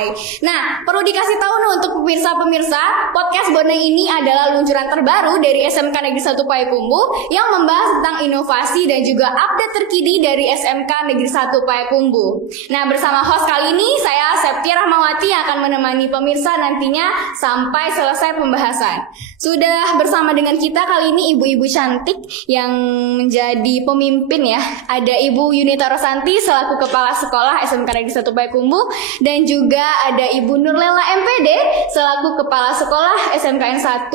selesai. Nah, perlu dikasih tahu nih untuk pemirsa-pemirsa, podcast Bonai ini adalah luncuran terbaru dari SMK Negeri 1 Payakumbuh yang membahas tentang inovasi dan juga update terkini dari SMK Negeri 1 Payakumbuh. Nah, bersama host kali ini saya Septia Rahmawati yang akan menemani pemirsa nantinya sampai selesai pembahasan. Sudah bersama dengan kita kali ini ibu-ibu cantik yang menjadi pemimpin ya. Ada Ibu Yunita Rosanti selaku Kepala Sekolah SMK Negeri 1 Payakumbuh dan juga ada Ibu Nurlela MPD selaku Kepala Sekolah SMKN 1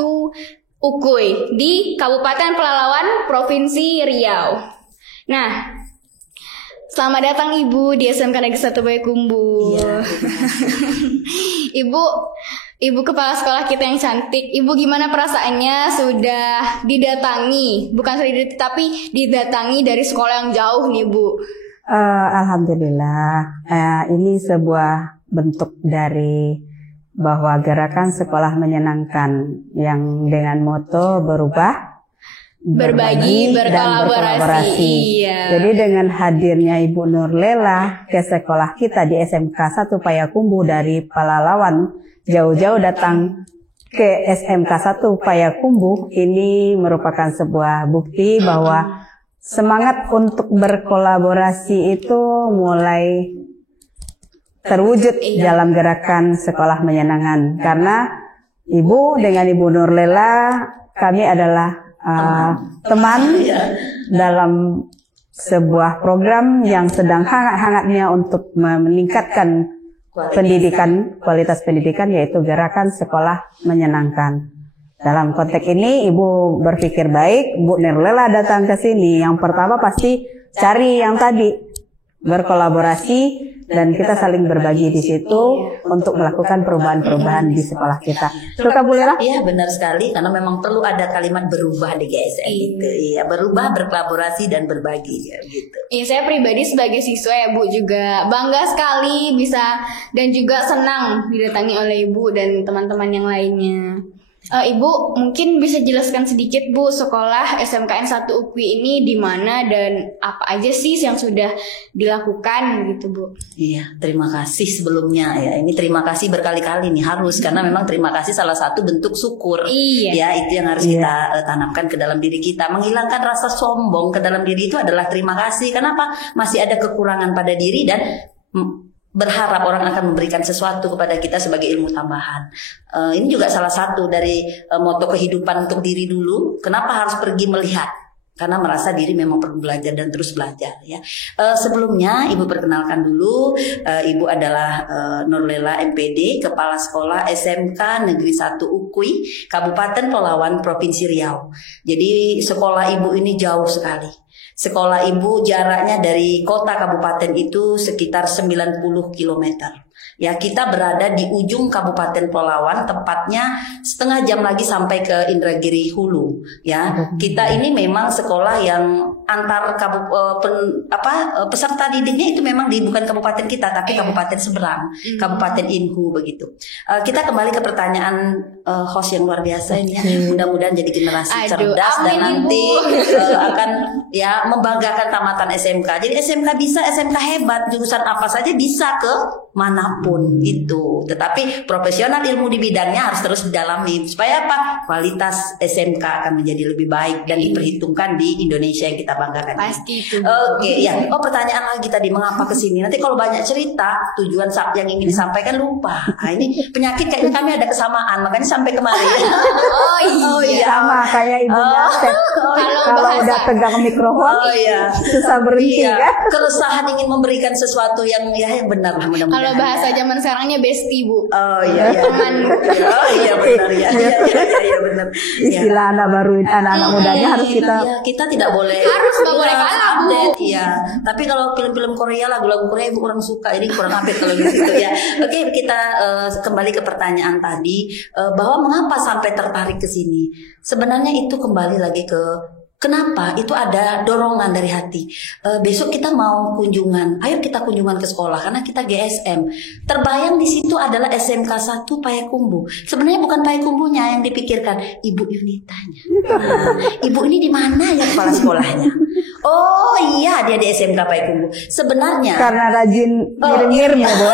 Ukuy di Kabupaten Pelalawan, Provinsi Riau. Nah, selamat datang Ibu di SMK Negeri 1 Payakumbuh. Iya. Ibu Kepala Sekolah kita yang cantik, Ibu gimana perasaannya sudah didatangi, bukan tapi didatangi dari sekolah yang jauh nih Bu? Alhamdulillah, ini sebuah bentuk dari bahwa gerakan sekolah menyenangkan yang dengan moto berubah, berbagi, berkolaborasi. Iya. Jadi dengan hadirnya Ibu Nurlela ke sekolah kita di SMK 1 Payakumbuh dari Pelalawan, jauh-jauh datang ke SMK 1 Payakumbuh, ini merupakan sebuah bukti bahwa semangat untuk berkolaborasi itu mulai terwujud dalam gerakan sekolah menyenangkan. Karena Ibu dengan Ibu Nurlela, kami adalah teman dalam sebuah program yang sedang hangat-hangatnya untuk meningkatkan pendidikan, kualitas pendidikan, yaitu gerakan sekolah menyenangkan. Dalam konteks ini Ibu berpikir baik, Bu Nurlela datang ke sini. Yang pertama pasti cari yang tadi, berkolaborasi dan kita saling berbagi di situ untuk melakukan perubahan-perubahan di sekolah kita. Suka Bu Lera? Iya, benar sekali, karena memang perlu ada kalimat berubah di GSM gitu. Iya, berubah, berkolaborasi dan berbagi ya gitu. Iya, saya pribadi sebagai siswa ya Bu juga bangga sekali bisa dan juga senang didatangi oleh Ibu dan teman-teman yang lainnya. Ibu mungkin bisa jelaskan sedikit Bu, sekolah SMKN 1 UKUI ini di mana dan apa aja sih yang sudah dilakukan gitu Bu? Iya, terima kasih sebelumnya ya. Ini terima kasih berkali-kali nih harus, karena memang terima kasih salah satu bentuk syukur. Iya. Ya, itu yang harus kita tanamkan ke dalam diri kita. Menghilangkan rasa sombong ke dalam diri itu adalah terima kasih. Kenapa? Masih ada kekurangan pada diri dan berharap orang akan memberikan sesuatu kepada kita sebagai ilmu tambahan. Ini juga salah satu dari moto kehidupan untuk diri dulu. Kenapa harus pergi melihat? Karena merasa diri memang perlu belajar dan terus belajar ya. Sebelumnya Ibu perkenalkan dulu, Ibu adalah Nurlela MPD, Kepala Sekolah SMK Negeri 1 Ukuy, Kabupaten Pelalawan, Provinsi Riau. Jadi sekolah Ibu ini jauh sekali. Sekolah Ibu jaraknya dari kota kabupaten itu sekitar 90 km. Ya, kita berada di ujung Kabupaten Pelalawan, tepatnya setengah jam lagi sampai ke Indragiri Hulu. Ya, kita ini memang sekolah yang antar peserta didiknya itu memang bukan kabupaten kita, tapi kabupaten seberang, Kabupaten Inhu begitu. Kita kembali ke pertanyaan host yang luar biasa ini ya. Mudah-mudahan jadi generasi cerdas dan nanti akan ya membanggakan tamatan SMK. Jadi SMK bisa, SMK hebat, jurusan apa saja bisa ke manapun itu. Tetapi profesional ilmu di bidangnya harus terus didalami supaya apa? Kualitas SMK akan menjadi lebih baik dan diperhitungkan di Indonesia yang kita banggakan. Pasti itu. Oke, ya. Pertanyaan lagi tadi, mengapa kesini? Nanti kalau banyak cerita, tujuan yang ingin disampaikan lupa. Nah, ini penyakit kayaknya kami ada kesamaan, makanya sampai kemarin. Oh iya, sama kayak ibunya. Kalau udah pegang mikrofon, susah berhenti kan? Keresahan ingin memberikan sesuatu yang benar lah, mudah-mudahan. Kalau bahasa zaman sekarangnya bestie Bu. Oh iya. Teman. Iya benar ya. Iya benar. Istilah anak baru, anak-anak mudanya harus kita tidak boleh. Harus nggak boleh kalah Bu. Iya. Tapi kalau film-film Korea, lagu-lagu Korea Ibu kurang suka. Ini kurang update kalau di situ ya. Oke, kita kembali ke pertanyaan tadi bahwa mengapa sampai tertarik ke sini. Sebenarnya itu kembali lagi ke kenapa? Itu ada dorongan dari hati. Besok kita mau kunjungan. Ayo kita kunjungan ke sekolah karena kita GSM. Terbayang di situ adalah SMK 1 Payakumbuh. Sebenarnya bukan Payakumbuhnya yang dipikirkan, Ibu Yunitanya. Nah, Ibu ini di mana ya kepala sekolahnya? Oh iya, dia di SMK Payakumbuh. Sebenarnya karena rajin ngirim-ngirim ya Bu.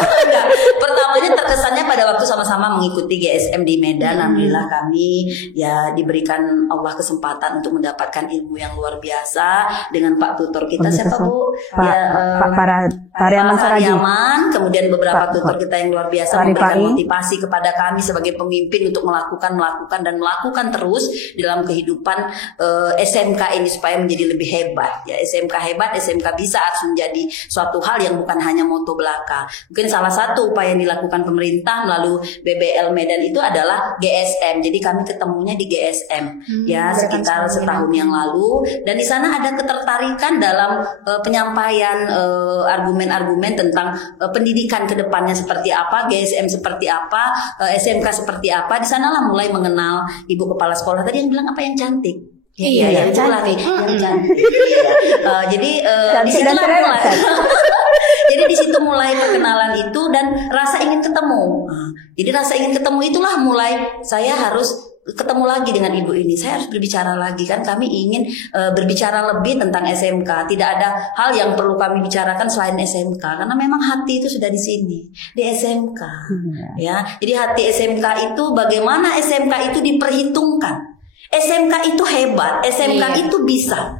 Pertamanya kesannya pada waktu sama-sama mengikuti GSM di Medan, alhamdulillah kami ya diberikan Allah kesempatan untuk mendapatkan ilmu yang luar biasa dengan Pak Tutor kita. Siapa Bu? Pak Pariaman, kemudian beberapa tutor kita yang luar biasa memberikan motivasi kepada kami sebagai pemimpin untuk melakukan terus dalam kehidupan SMK ini supaya menjadi lebih hebat. Ya, SMK hebat, SMK bisa harus menjadi suatu hal yang bukan hanya moto belaka. Mungkin salah satu upaya yang dilakukan pemerintah melalui BBL Medan itu adalah GSM. Jadi kami ketemunya di GSM ya sekitar setahun yang lalu, dan di sana ada ketertarikan dalam penyampaian argumen-argumen tentang pendidikan ke depannya seperti apa, GSM seperti apa, SMK seperti apa. Di sanalah mulai mengenal ibu kepala sekolah tadi yang bilang apa yang cantik. Iya, yang cantik. Yang cantik. Jadi di situ mulai. Jadi di situ mulai perkenalan itu dan rasa ingin ketemu. Jadi rasa ingin ketemu itulah mulai saya harus ketemu lagi dengan ibu ini. Saya harus berbicara lagi, kan kami ingin berbicara lebih tentang SMK. Tidak ada hal yang perlu kami bicarakan selain SMK, karena memang hati itu sudah di sini, di SMK. Ya, jadi hati SMK itu bagaimana SMK itu diperhitungkan. SMK itu hebat, SMK itu bisa.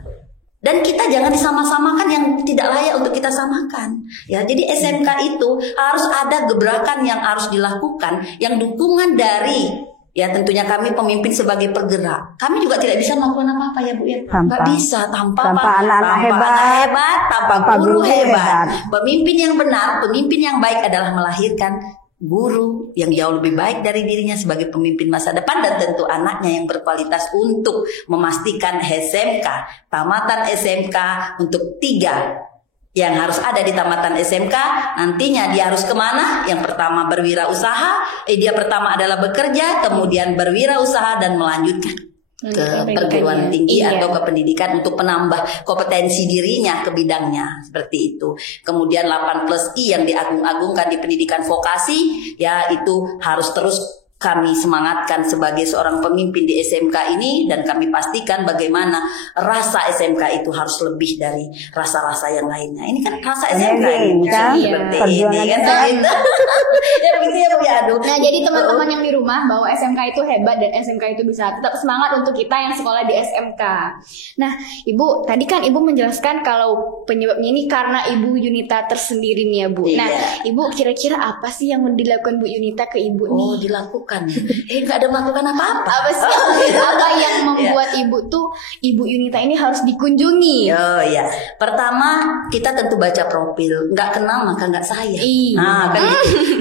Dan kita jangan disama-samakan yang tidak layak untuk kita samakan. Ya, jadi SMK itu harus ada gebrakan yang harus dilakukan, yang dukungan dari ya tentunya kami pemimpin sebagai penggerak. Kami juga tidak bisa melakukan apa-apa ya Bu ya. Nggak bisa tanpa anak-anak hebat, tanpa guru hebat. Pemimpin yang benar, pemimpin yang baik adalah melahirkan guru yang jauh lebih baik dari dirinya sebagai pemimpin masa depan, dan tentu anaknya yang berkualitas untuk memastikan SMK, tamatan SMK untuk 3 yang harus ada di tamatan SMK. Nantinya dia harus kemana? Yang pertama berwirausaha, dia pertama adalah bekerja, kemudian berwirausaha dan melanjutkan ke perguruan tinggi atau ke pendidikan untuk menambah kompetensi dirinya ke bidangnya, seperti itu. Kemudian 8+I yang diagung-agungkan di pendidikan vokasi, ya itu harus terus kami semangatkan sebagai seorang pemimpin di SMK ini, dan kami pastikan bagaimana rasa SMK itu harus lebih dari rasa-rasa yang lainnya. Ini kan rasa SMK ini seperti ini kan. Ya begitu ya Bu ya. Nah, jadi teman-teman yang di rumah, bahwa SMK itu hebat dan SMK itu bisa, tetap semangat untuk kita yang sekolah di SMK. Nah, Ibu, tadi kan Ibu menjelaskan kalau penyebabnya ini karena Ibu Yunita tersendiri nih ya Bu. Nah, Ibu kira-kira apa sih yang dilakukan Bu Yunita ke Ibu nih? Oh, dilakukan. Nggak ada melakukan apa-apa. Apa sih apa yang membuat Ibu tuh, Ibu Yunita ini harus dikunjungi? Oh ya, pertama kita tentu baca profil, nggak kenal maka nggak sayang. Nah kan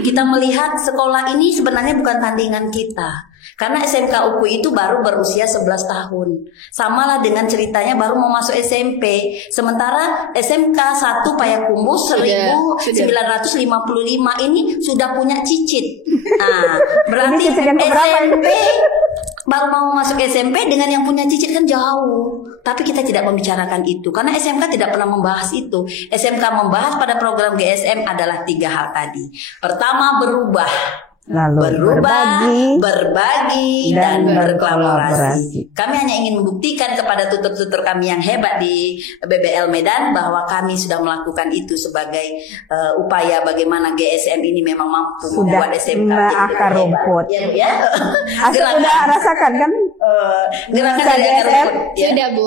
kita melihat sekolah ini sebenarnya bukan tandingan kita. Karena SMK UKU itu baru berusia 11 tahun. Samalah dengan ceritanya baru mau masuk SMP. Sementara SMK 1 Payakumbuh 1955 ini sudah punya cicit. Nah, berarti SMP baru mau masuk SMP dengan yang punya cicit kan jauh. Tapi kita tidak membicarakan itu karena SMK tidak pernah membahas itu. SMK membahas pada program GSM adalah 3 hal tadi. Pertama, berubah. Lalu berbagi dan berkolaborasi. Kami hanya ingin membuktikan kepada tutor-tutor kami yang hebat di BBL Medan bahwa kami sudah melakukan itu sebagai upaya bagaimana GSM ini memang mampu membuat SMK akar rumput. Ya. Sudah rasakan kan? Gerakan dari akar rumput. Sudah Bu.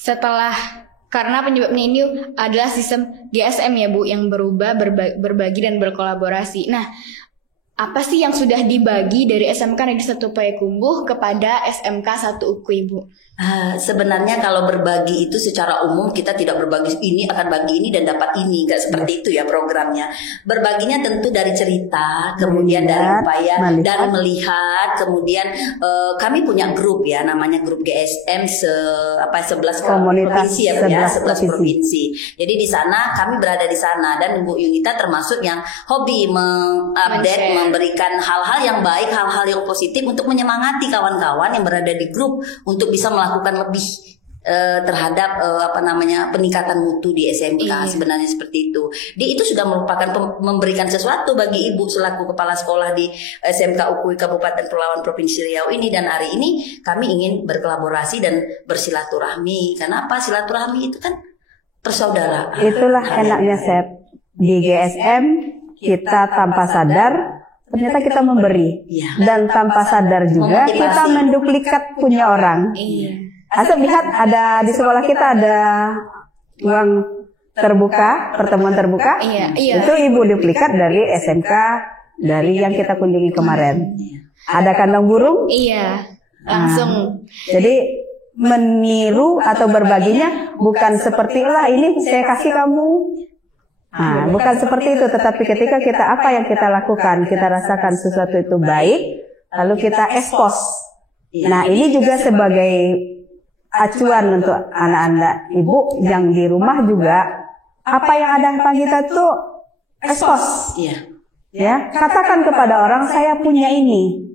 Setelah karena penyebabnya ini adalah sistem GSM ya Bu, yang berubah, berbagi dan berkolaborasi. Nah, apa sih yang sudah dibagi dari SMK Negeri 1 Payakumbuh kepada SMK 1 UKU Ibu? Sebenarnya kalau berbagi itu secara umum kita tidak berbagi ini akan bagi ini dan dapat ini, nggak seperti itu ya programnya. Berbaginya tentu dari cerita, kemudian dari upaya dan melihat, kemudian kami punya grup ya, namanya grup GSM 11 provinsi ya, 11 provinsi. Jadi di sana kami berada di sana, dan Bu Yunita termasuk yang hobi mengupdate, memberikan hal-hal yang baik, hal-hal yang positif untuk menyemangati kawan-kawan yang berada di grup untuk bisa melakukan lebih terhadap peningkatan mutu di SMK. Sebenarnya seperti itu. Itu sudah merupakan memberikan sesuatu bagi Ibu selaku kepala sekolah di SMK UKU Kabupaten Pelalawan Provinsi Riau ini, dan hari ini kami ingin berkolaborasi dan bersilaturahmi. Karena apa? Silaturahmi itu kan persaudaraan. Itulah enaknya Sep. di GSM kita tanpa sadar ternyata kita memberi, dan tanpa sadar juga kita menduplikat punya orang. Asal lihat ada di sekolah kita ada ruang terbuka, pertemuan terbuka, itu ibu duplikat dari SMK dari yang kita kunjungi kemarin. Ada kandang burung, langsung. Jadi meniru atau berbaginya bukan seperti lah ini saya kasih kamu. Bukan seperti itu, tetapi ketika kita apa yang kita lakukan, kita rasakan sesuatu itu baik, lalu kita ekspos. Nah, ini juga sebagai acuan untuk anak-anak ibu yang di rumah juga, apa yang ada pada kita tuh ekspos. Ya, katakan kepada orang saya punya ini.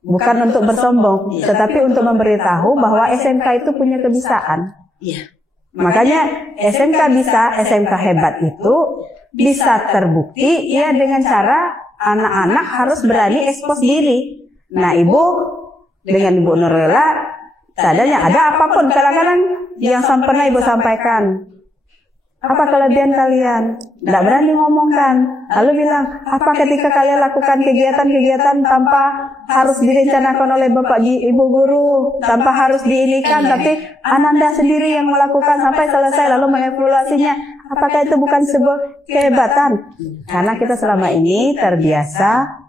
Bukan untuk bersombong, tetapi untuk memberitahu bahwa SMK itu punya kebiasaan. Makanya SMK bisa, SMK hebat itu bisa terbukti ya dengan cara anak-anak harus berani ekspos diri. Nah, ibu dengan Ibu Nurlela sadarnya ada apapun kadang-kadang yang pernah ibu sampaikan. Apa kelebihan kalian? Tidak berani ngomongkan. Lalu bilang, apa ketika kalian lakukan kegiatan-kegiatan tanpa harus direncanakan oleh bapak ibu guru, tanpa harus diinikan, tapi Ananda sendiri yang melakukan sampai selesai lalu mengevaluasinya. Apakah itu bukan sebuah kehebatan? Karena kita selama ini terbiasa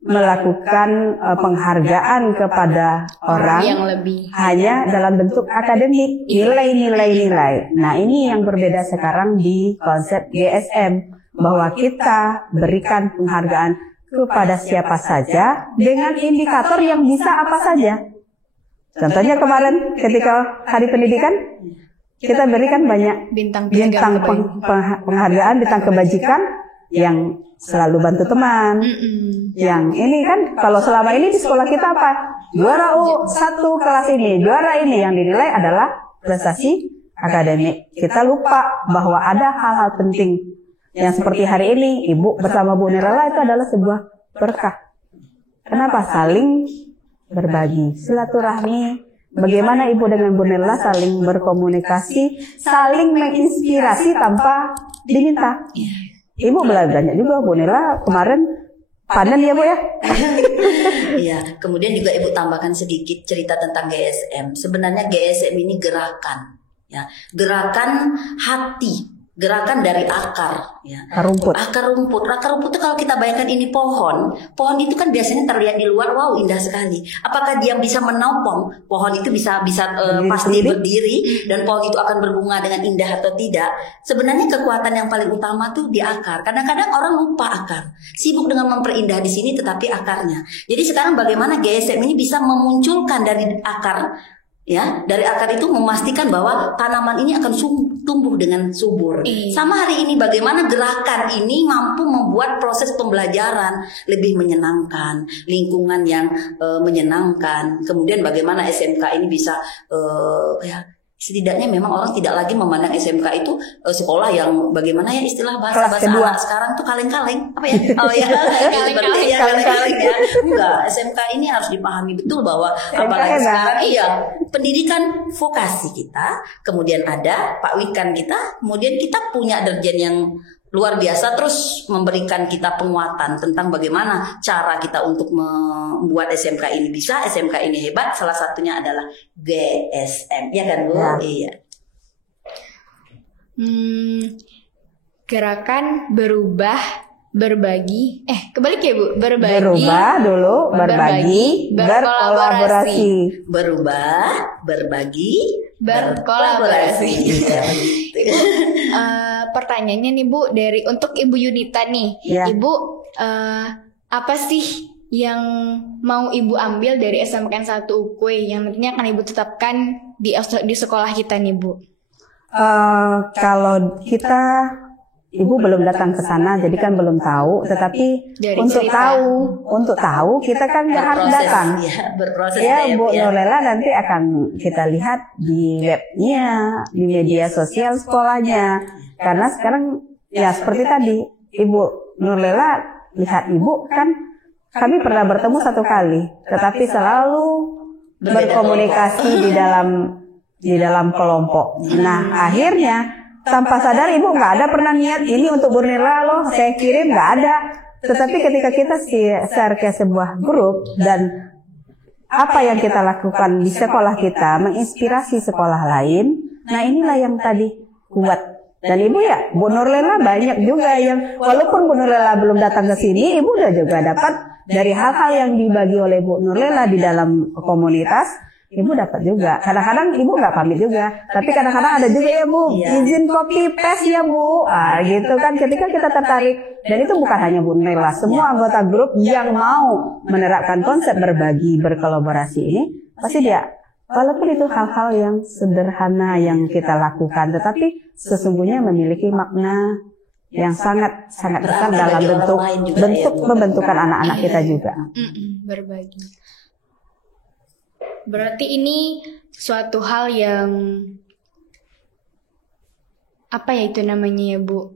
melakukan penghargaan kepada orang yang lebih hanya dalam bentuk akademik, nilai. Nah, ini yang berbeda sekarang di konsep GSM, bahwa kita berikan penghargaan kepada siapa saja dengan indikator yang bisa apa saja. Contohnya kemarin ketika Hari Pendidikan kita berikan banyak bintang penghargaan, bintang kebajikan yang selalu bantu teman. Yang ini kan kalau selama ini di sekolah kita apa? Juara U1 kelas ini, juara ini yang dinilai adalah prestasi akademik. Kita lupa bahwa ada hal-hal penting yang seperti hari ini ibu bersama Bu Nurlela itu adalah sebuah berkah. Kenapa? Saling berbagi, silaturahmi. Bagaimana ibu dengan Bu Nurlela saling berkomunikasi, saling menginspirasi tanpa diminta. Ibu belajar juga Bu Nurlela kemarin panen ya Bu ya? Iya, kemudian juga Ibu tambahkan sedikit cerita tentang GSM. Sebenarnya GSM ini gerakan, ya, gerakan hati, gerakan dari akar, ya. Akar rumput itu kalau kita bayangkan ini pohon itu kan biasanya terlihat di luar, wow indah sekali. Apakah dia bisa menopang pohon itu bisa pasti berdiri dan pohon itu akan berbunga dengan indah atau tidak? Sebenarnya kekuatan yang paling utama tuh di akar. Kadang-kadang orang lupa akar, sibuk dengan memperindah di sini tetapi akarnya. Jadi sekarang bagaimana GSM ini bisa memunculkan dari akar? Ya, dari akar itu memastikan bahwa tanaman ini akan tumbuh dengan subur. Sama hari ini bagaimana gerakan ini mampu membuat proses pembelajaran lebih menyenangkan, lingkungan yang menyenangkan. Kemudian bagaimana SMK ini bisa setidaknya memang orang tidak lagi memandang SMK itu sekolah yang bagaimana ya istilah bahasa anak sekarang tuh kaleng-kaleng apa ya? Oh ya, kaleng-kaleng ya. Enggak, SMK ini harus dipahami betul bahwa apalagi sekarang pendidikan vokasi kita, kemudian ada Pak Wikan kita, kemudian kita punya dirjen yang luar biasa terus memberikan kita penguatan tentang bagaimana cara kita untuk membuat SMK ini bisa, SMK ini hebat. Salah satunya adalah GSM, ya kan Bu? Ya. Iya. Gerakan berubah, berbagi. Kebalik ya Bu? Berubah dulu, berbagi, berkolaborasi. Berubah, berbagi, berkolaborasi. Pertanyaannya nih Bu, dari untuk Ibu Yunita nih, Ibu apa sih yang mau Ibu ambil dari SMKN 1 Ukui yang nantinya akan Ibu tetapkan di sekolah kita nih Bu? Kalau kita Ibu belum datang ke sana, jadi kan belum tahu. Tetapi untuk tahu kita kan harus datang. Ya, Bu Nurlela nanti akan kita lihat di webnya, di media sosial sekolahnya. Karena sekarang ya seperti tadi, Ibu Nurlela lihat Ibu kan kami pernah bertemu 1 kali, tetapi selalu berkomunikasi di dalam kelompok. Nah, akhirnya tanpa sadar ibu nggak ada pernah niat ini untuk Bu Nurlela loh saya kirim, nggak ada. Tetapi ketika kita share ke sebuah grup dan apa yang kita lakukan di sekolah kita menginspirasi sekolah lain, nah inilah yang tadi kuat. Dan ibu ya, Bu Nurlela banyak juga yang walaupun Bu Nurlela belum datang ke sini, ibu udah juga dapat dari hal-hal yang dibagi oleh Bu Nurlela di dalam komunitas. Ibu dapat juga. Kadang-kadang ibu nggak pamit juga, tapi kadang-kadang ada juga ya Bu, izin copy paste ya Bu. Gitu kan. Ketika kita tertarik, dan itu bukan hanya Bu Nurlela, semua anggota grup yang mau menerapkan konsep berbagi berkolaborasi ini, pasti dia, walaupun itu hal-hal yang sederhana yang kita lakukan, tetapi sesungguhnya memiliki makna yang sangat besar dalam bentuk pembentukan anak-anak kita juga. Berbagi. Berarti ini suatu hal yang apa ya itu namanya ya Bu?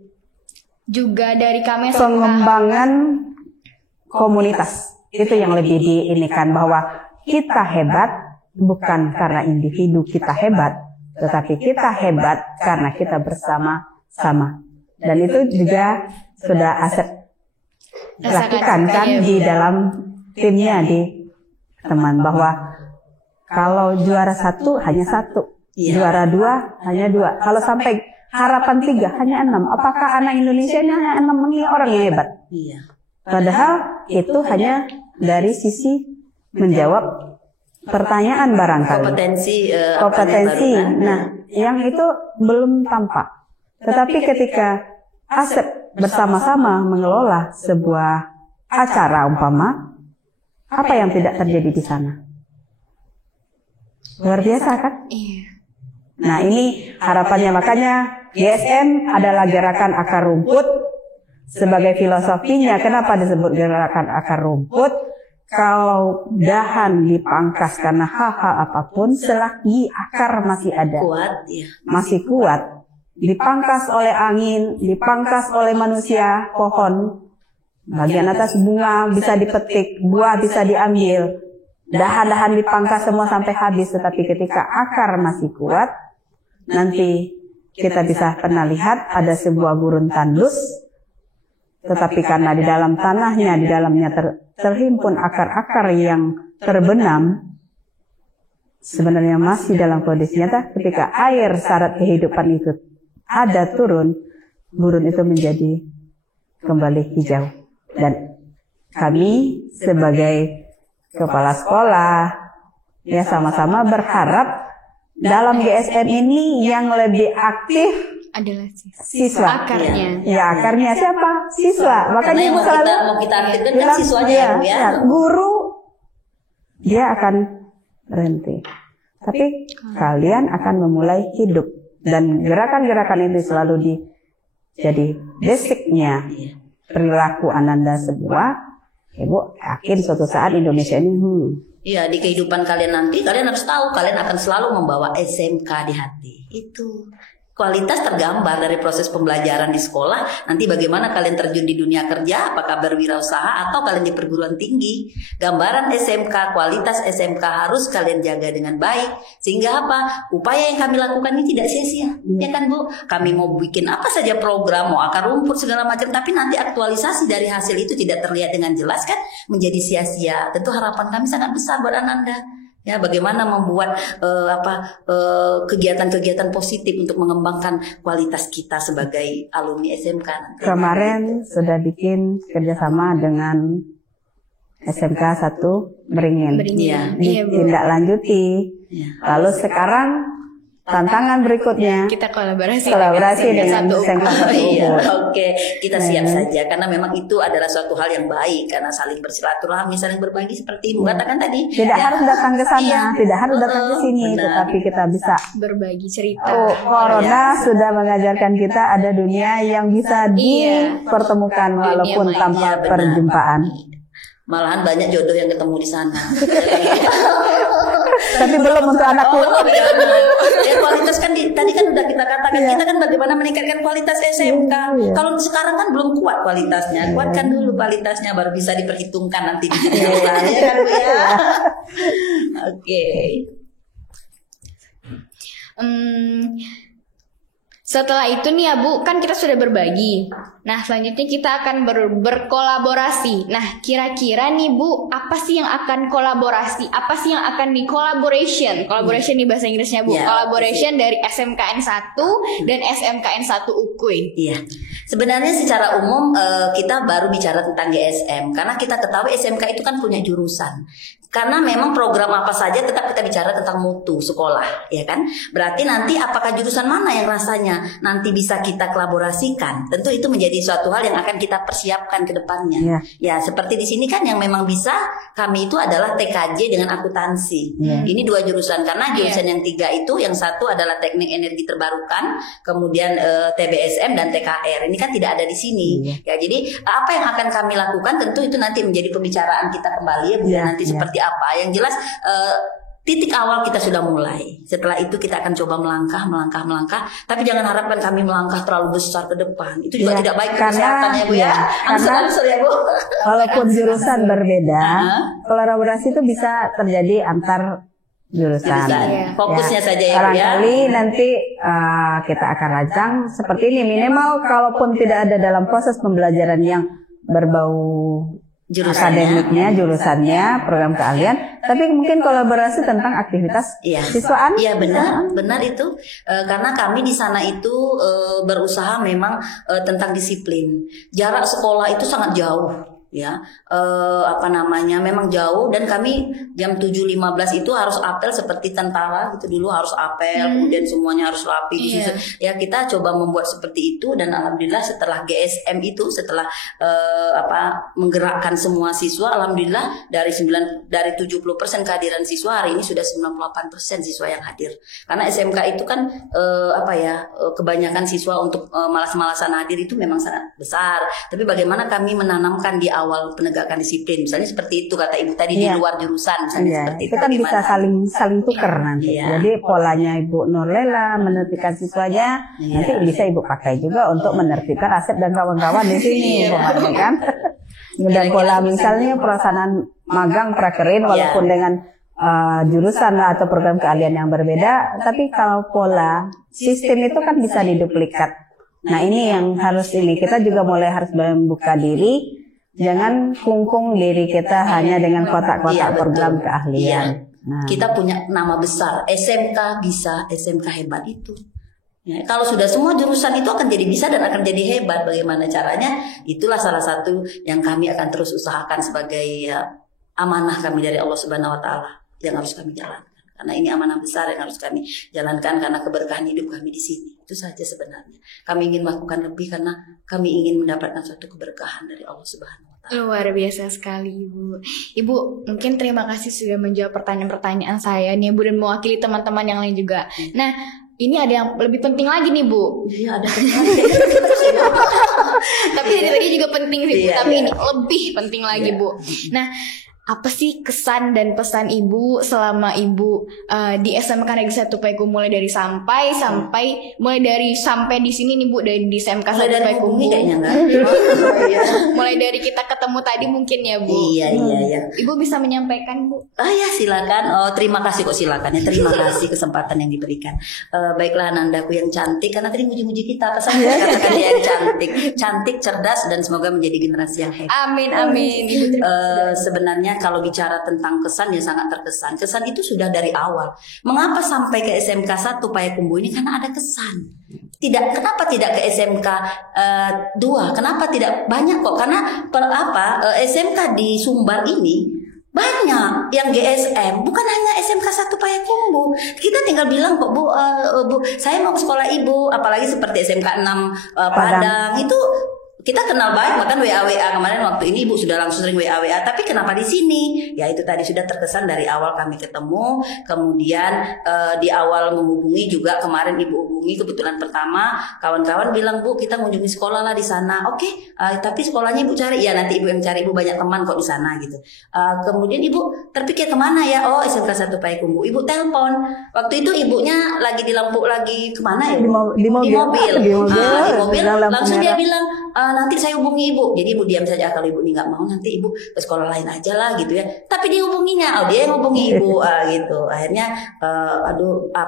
Juga dari kami pengembangan komunitas. Itu yang lebih diinikan bahwa kita hebat bukan karena individu kita hebat, tetapi kita hebat karena kita bersama-sama. Dan itu juga sudah Asep lakukan kan di dalam timnya di teman, bahwa kalau juara 1 hanya 1, juara 2 hanya 2. Kalau sampai harapan 3 hanya 6. Apakah anak Indonesia ini hanya 6 ini orang yang hebat? Padahal itu hanya dari sisi menjawab pertanyaan barangkali. Kompetensi. Nah, yang itu belum tampak. Tetapi ketika Asep bersama-sama mengelola sebuah acara umpama, apa yang tidak terjadi di sana? Luar biasa kan? Iya. Nah ini harapannya, makanya GSM adalah gerakan akar rumput. Sebagai filosofinya, kenapa disebut gerakan akar rumput? Kalau dahan dipangkas karena hal-hal apapun, selagi akar masih ada, masih kuat, dipangkas oleh angin, dipangkas oleh manusia, pohon, bagian atas bunga bisa dipetik, buah bisa diambil, dahan-dahan dipangkas semua sampai habis, tetapi ketika akar masih kuat, nanti kita bisa pernah lihat ada sebuah gurun tandus, tetapi karena di dalam tanahnya, di dalamnya terhimpun akar-akar yang terbenam, sebenarnya masih dalam kondisi nyata. Ketika air syarat kehidupan itu ada turun, gurun itu menjadi kembali hijau. Dan kami sebagai kepala sekolah ya sama-sama berharap dalam GSM ini yang lebih aktif adalah siswa. Akarnya. Ya, akarnya siapa? Siswa. Makanya ibu selalu mau kita aktifkan kan siswanya ya. Guru dia akan berhenti. Tapi kalian akan memulai hidup, dan gerakan-gerakan itu selalu jadi basicnya perilaku Ananda semua. Ibu yakin suatu saat Indonesia ini iya, di kehidupan kalian nanti kalian harus tahu kalian akan selalu membawa SMK di hati. Itu kualitas tergambar dari proses pembelajaran di sekolah. Nanti bagaimana kalian terjun di dunia kerja, apakah berwirausaha atau kalian di perguruan tinggi. Gambaran SMK, kualitas SMK harus kalian jaga dengan baik. Sehingga apa? Upaya yang kami lakukan ini tidak sia-sia. Ya kan Bu? Kami mau bikin apa saja program, mau akar rumput segala macam, tapi nanti aktualisasi dari hasil itu tidak terlihat dengan jelas kan, menjadi sia-sia. Tentu harapan kami sangat besar buat Ananda. Ya, bagaimana membuat kegiatan-kegiatan positif untuk mengembangkan kualitas kita sebagai alumni SMK. Kemarin sudah bikin kerjasama dengan SMK 1 Beringin. Ditindaklanjuti. Lalu sekarang tantangan berikutnya kita kolaborasi dengan SMK 1. Oke, kita siap saja karena memang itu adalah suatu hal yang baik, karena saling bersilaturahmi, saling berbagi seperti Ibu katakan tadi. Tidak harus datang ke sana, tidak harus datang ke sini, tetapi kita bisa berbagi cerita. Corona sudah mengajarkan kita ada dunia yang bisa dipertemukan walaupun tanpa perjumpaan. Malahan banyak jodoh yang ketemu di sana. Tapi belum untuk anakku. Ya, kualitas kan tadi kan udah kita katakan, kita kan bagaimana meningkatkan kualitas SMK. Kalau sekarang kan belum kuat kualitasnya. Kuatkan dulu kualitasnya baru bisa diperhitungkan nanti di dunia. Oke. Setelah itu nih ya Bu, kan kita sudah berbagi. Nah selanjutnya kita akan berkolaborasi. Nah kira-kira nih Bu, apa sih yang akan kolaborasi? Apa sih yang akan di collaboration? Collaboration di bahasa Inggrisnya Bu. Collaboration dari SMKN 1 dan SMKN 1 UKUI. Iya. Sebenarnya secara umum kita baru bicara tentang GSM karena kita ketahui SMK itu kan punya jurusan. Karena memang program apa saja tetap kita bicara tentang mutu sekolah, ya kan? Berarti nanti apakah jurusan mana yang rasanya nanti bisa kita kolaborasikan? Tentu itu menjadi suatu hal yang akan kita persiapkan ke depannya. Ya, seperti di sini kan yang memang bisa kami itu adalah TKJ dengan akuntansi. Ini 2 jurusan karena jurusan yang 3 itu yang satu adalah teknik energi terbarukan, kemudian TBSM dan TKR. Ini kan tidak ada di sini. Ya, jadi apa yang akan kami lakukan tentu itu nanti menjadi pembicaraan kita kembali ya, nanti seperti apa. Yang jelas titik awal kita sudah mulai. Setelah itu kita akan coba melangkah. Tapi jangan harapkan kami melangkah terlalu besar ke depan. Itu juga tidak baik kesehatan ya Bu ya. Ansur ya Bu. Walaupun jurusan berbeda, kolaborasi itu bisa terjadi antar jurusan. Fokusnya saja ya Bu ya. Barangkali nanti kita akan rancang seperti ini. Minimal kalaupun tidak ada dalam proses pembelajaran yang berbau akademiknya, jurusannya, program keahlian, tapi mungkin kolaborasi tentang aktivitas siswaan. Iya benar itu karena kami di sana itu berusaha memang tentang disiplin. Jarak sekolah itu sangat jauh. Ya, memang jauh dan kami jam 7.15 itu harus apel seperti tentara gitu dulu harus apel, kemudian semuanya harus rapi. Ya kita coba membuat seperti itu dan alhamdulillah setelah GSM itu setelah menggerakkan semua siswa, alhamdulillah dari 70% kehadiran siswa hari ini sudah 98% siswa yang hadir. Karena SMK itu kan kebanyakan siswa untuk malas-malasan hadir itu memang sangat besar. Tapi bagaimana kami menanamkan di awal penegakan disiplin, misalnya seperti itu kata Ibu tadi di luar jurusan, misalnya seperti itu kan bisa saling tukar nanti. Jadi polanya Ibu Nurlela menertibkan siswanya, nanti bisa Ibu pakai juga untuk menertibkan Asep dan kawan-kawan di sini, kan? Dan pola misalnya pelaksanaan magang prakerin walaupun dengan jurusan atau program keahlian yang berbeda, tapi kalau pola sistem itu kan bisa diduplikat. Nah ini yang harus kita juga mulai harus membuka diri. Jangan kungkung diri kita hanya dengan kotak-kotak program keahlian. Kita punya nama besar, SMK bisa, SMK hebat itu. Ya, kalau sudah semua jurusan itu akan jadi bisa dan akan jadi hebat. Bagaimana caranya? Itulah salah satu yang kami akan terus usahakan sebagai amanah kami dari Allah Subhanahu Wa Taala yang harus kami jalankan. Karena ini amanah besar yang harus kami jalankan karena keberkahan hidup kami di sini. Itu saja sebenarnya. Kami ingin melakukan lebih karena kami ingin mendapatkan suatu keberkahan dari Allah Subhanahu wa Ta'ala. Luar biasa sekali Ibu. Ibu mungkin terima kasih sudah menjawab pertanyaan-pertanyaan saya nih Bu dan mewakili teman-teman yang lain juga. Nah ini ada yang lebih penting lagi nih Bu. Iya ada. Tapi tadi juga penting sih Bu. Tapi ini lebih penting lagi Bu. Nah apa sih kesan dan pesan Ibu selama Ibu di SMK Negeri 1 Payakumbuh mulai dari sampai di sini nih Bu, dari di SMK 1 Payakumbuh kayaknya enggak. Mulai dari kita ketemu tadi mungkin ya Bu. Iya. Ibu bisa menyampaikan Bu? Ya silakan. Terima kasih kok silakan ya. Terima kasih kesempatan yang diberikan. Baiklah Nandaku yang cantik, karena tadi muji-muji kita apa saja katakan yang cantik, cerdas dan semoga menjadi generasi yang hebat. Amin. Sebenarnya kalau bicara tentang kesan ya sangat terkesan. Kesan itu sudah dari awal. Mengapa sampai ke SMK 1 Payakumbuh ini? Karena ada kesan. Kenapa tidak ke SMK 2? Kenapa tidak banyak kok? Karena SMK di Sumbar ini banyak yang GSM, bukan hanya SMK 1 Payakumbuh. Kita tinggal bilang kok Bu, saya mau ke sekolah Ibu, apalagi seperti SMK 6 Padang itu kita kenal baik, bahkan WA kemarin waktu ini Ibu sudah langsung sering WA. Tapi kenapa di sini? Ya itu tadi sudah terkesan dari awal kami ketemu, kemudian di awal menghubungi juga kemarin Ibu hubungi kebetulan pertama kawan-kawan bilang Bu kita mengunjungi sekolah lah di sana. Oke, tapi sekolahnya Ibu cari ya nanti Ibu yang cari, Ibu banyak teman kok di sana gitu. Kemudian Ibu terpikir kemana ya? Oh SMK 1 Payakumbuh. Ibu telepon. Waktu itu ibunya lagi di Lampung lagi kemana ya? Di mobil. Langsung dia bilang nanti saya hubungi ibu. Jadi ibu diam saja, kalau ibu ini nggak mau nanti ibu ke sekolah lain aja lah gitu ya. Tapi dia hubunginya, dia yang hubungi ibu gitu. Akhirnya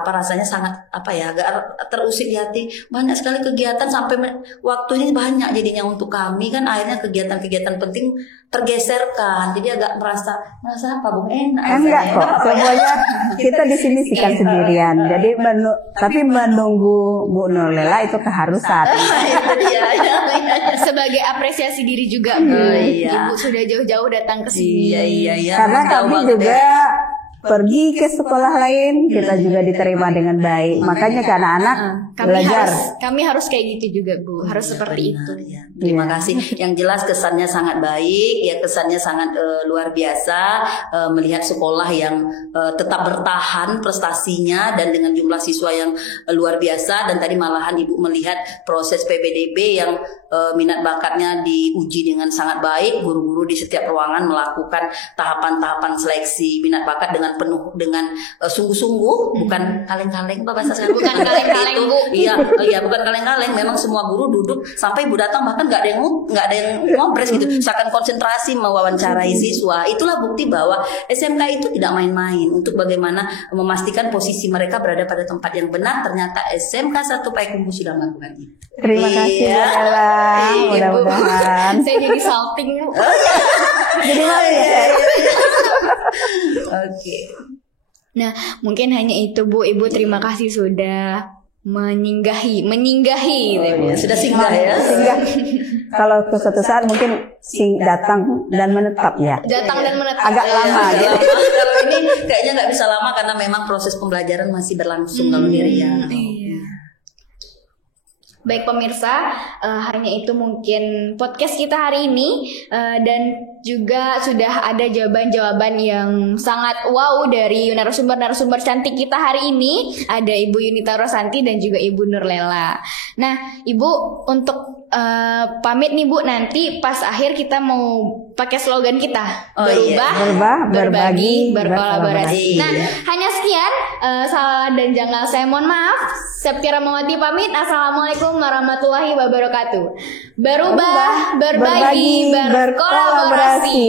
rasanya sangat agak terusik di hati. Banyak sekali kegiatan sampai waktunya banyak jadinya untuk kami kan, akhirnya kegiatan-kegiatan penting tergeserkan. Jadi agak merasa apa Bung? Enggak kok, semuanya kita di sini sih kan sendirian. Jadi tapi menunggu Bu Nurlela itu keharusan. Sebagai apresiasi diri juga Bu. Ibu sudah jauh-jauh datang ke sini. Iya. Karena kami juga pergi ke sekolah lain, kita juga diterima dengan baik. Makanya ke anak-anak belajar. Kami harus kayak gitu juga Bu, harus seperti itu. Ya. Terima kasih. Yang jelas kesannya sangat baik, ya kesannya sangat luar biasa melihat sekolah yang tetap bertahan prestasinya dan dengan jumlah siswa yang luar biasa. Dan tadi malahan Ibu melihat proses PPDB yang minat bakatnya diuji dengan sangat baik. Guru-guru di setiap ruangan melakukan tahapan-tahapan seleksi minat bakat dengan penuh dengan sungguh-sungguh, bukan kaleng-kaleng bahasa sekarang, bukan kaleng-kaleng Bu. Iya, bukan kaleng-kaleng. Memang semua guru duduk sampai Ibu datang bahkan nggak ada yang ngopres gitu. Seakan konsentrasi mewawancarai siswa. Itulah bukti bahwa SMK itu tidak main-main untuk bagaimana memastikan posisi mereka berada pada tempat yang benar. Ternyata SMK 1 Payakumbuh sudah melakukan itu. Terima kasih Bu Nurlela. Mudah-mudahan. Saya jadi salting Bu. Jadi malu ya. Oke. Nah, mungkin hanya itu Bu. Ibu terima kasih sudah menyinggahi Sudah singgah ya. Singgah. Kalau ke suatu saat mungkin datang dan menetap ya. Datang dan menetap. Agak lama gitu. Kalau ini kayaknya nggak bisa lama karena memang proses pembelajaran masih berlangsung kalau di Riau. Iya. Baik pemirsa, hanya itu mungkin podcast kita hari ini dan juga sudah ada jawaban-jawaban yang sangat wow dari narasumber-narasumber cantik kita hari ini. Ada Ibu Yunita Rosanti dan juga Ibu Nurlela. Nah, Ibu untuk pamit nih Bu, nanti pas akhir kita mau pakai slogan kita, berubah, berbagi, berkolaborasi. Nah, hanya sekian, salah dan janggal saya mohon maaf. Septiara Rahmawati pamit. Assalamualaikum warahmatullahi wabarakatuh. Berubah, berbagi, berkolaborasi.